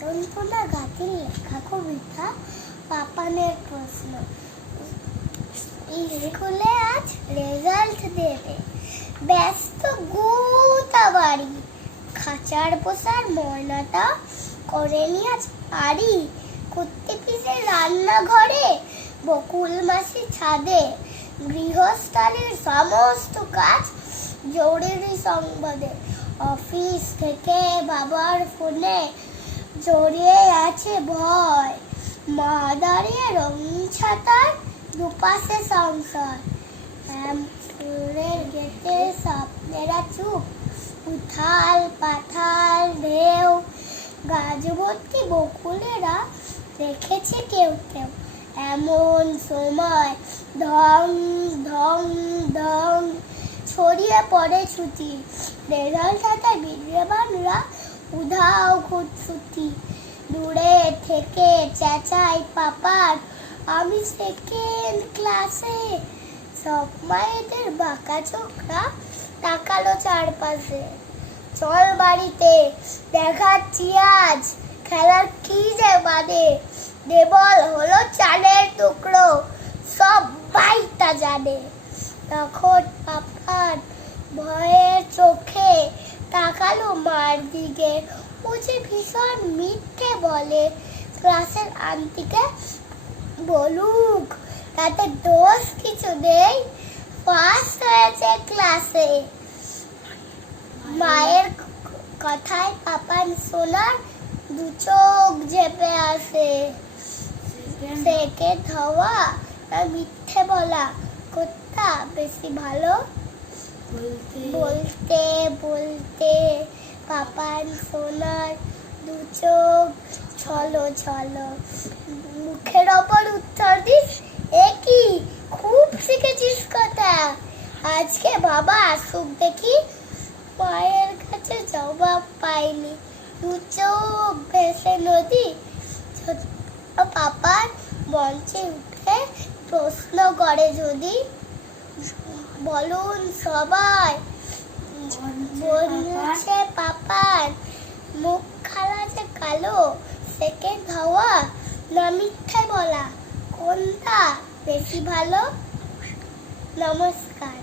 তন্তুনা গাতির লেখা কবিতা পাপানের প্রশ্ন। স্কুলে আজ রেজাল্ট দেবে, ব্যস্ত গোটা বাড়ি, খাঁচার পোষার ময়নাটা করেনি আজ পারি। কুত্তি পিসে রান্নাঘরে, বকুল মাসি ছাদে, গৃহস্থালির সমস্ত কাজ জরুরি সংবাদে। অফিস থেকে বাবার ফোনে জড়িয়ে আছে ভয়, মা দাঁড়িয়ে রঙিন ছাতার দুপাশে সংসার। ফুলের গেটে স্বপ্নেরা চুপ, উথাল পাথাল ঢেউ, গাছ ভর্তি বকুলেরা রেখেছে কেউ কেউ। এমন সময় ধং ধং ধং ছড়িয়ে পড়ে ছুটি, রেজাল্ট খাতায় বিদ্যাবানরা উধাও খুঁতছুটি। দূরে থেকে চেঁচাই পাপার, আমি সেকেন্ড ক্লাসে। সব মায়েদের বাঁকা চোখরা তাকালো চারপাশে। চল বাড়িতে, দেখাচ্ছি আজ খেলার কি যে বাদে। দেবল হলো চালের টুকরো, সবাই তা জানে। তখন পাপার ভয়ের চোখে তাকালো মার দিকে, ও যে ভীষণ মিথ্যে বলে। ক্লাসের আন্টিকে বলুক, তাতে দোষ কিছু নেই, ফার্স্ট হয়েছে ক্লাসে। মায়ের কথায় পাপান সোনার দু চোখ চেপে আসে। সেকেন্ড হওয়া আর মিথ্যে বলা কোনটা বেশি ভালো? বলতে বলতে পাপান সোনার দু চোখ ছলো ছলো। মুখের ওপর উত্তর দিস, এ কি খুব শিখেছিস কথা, আজকে বাবা আসুক দেখি। মায়ের কাছে জবাব পাইনি, দু চোখ ভেসে নদী। পাপার মঞ্চে উঠে প্রশ্ন করে যদি, বলুন সবাই। বলছে পাপার মুখ খালা যে কালো, সেকেন্ড হওয়া না মিথ্যে বলা, কোনটা বেশি ভালো? নমস্কার।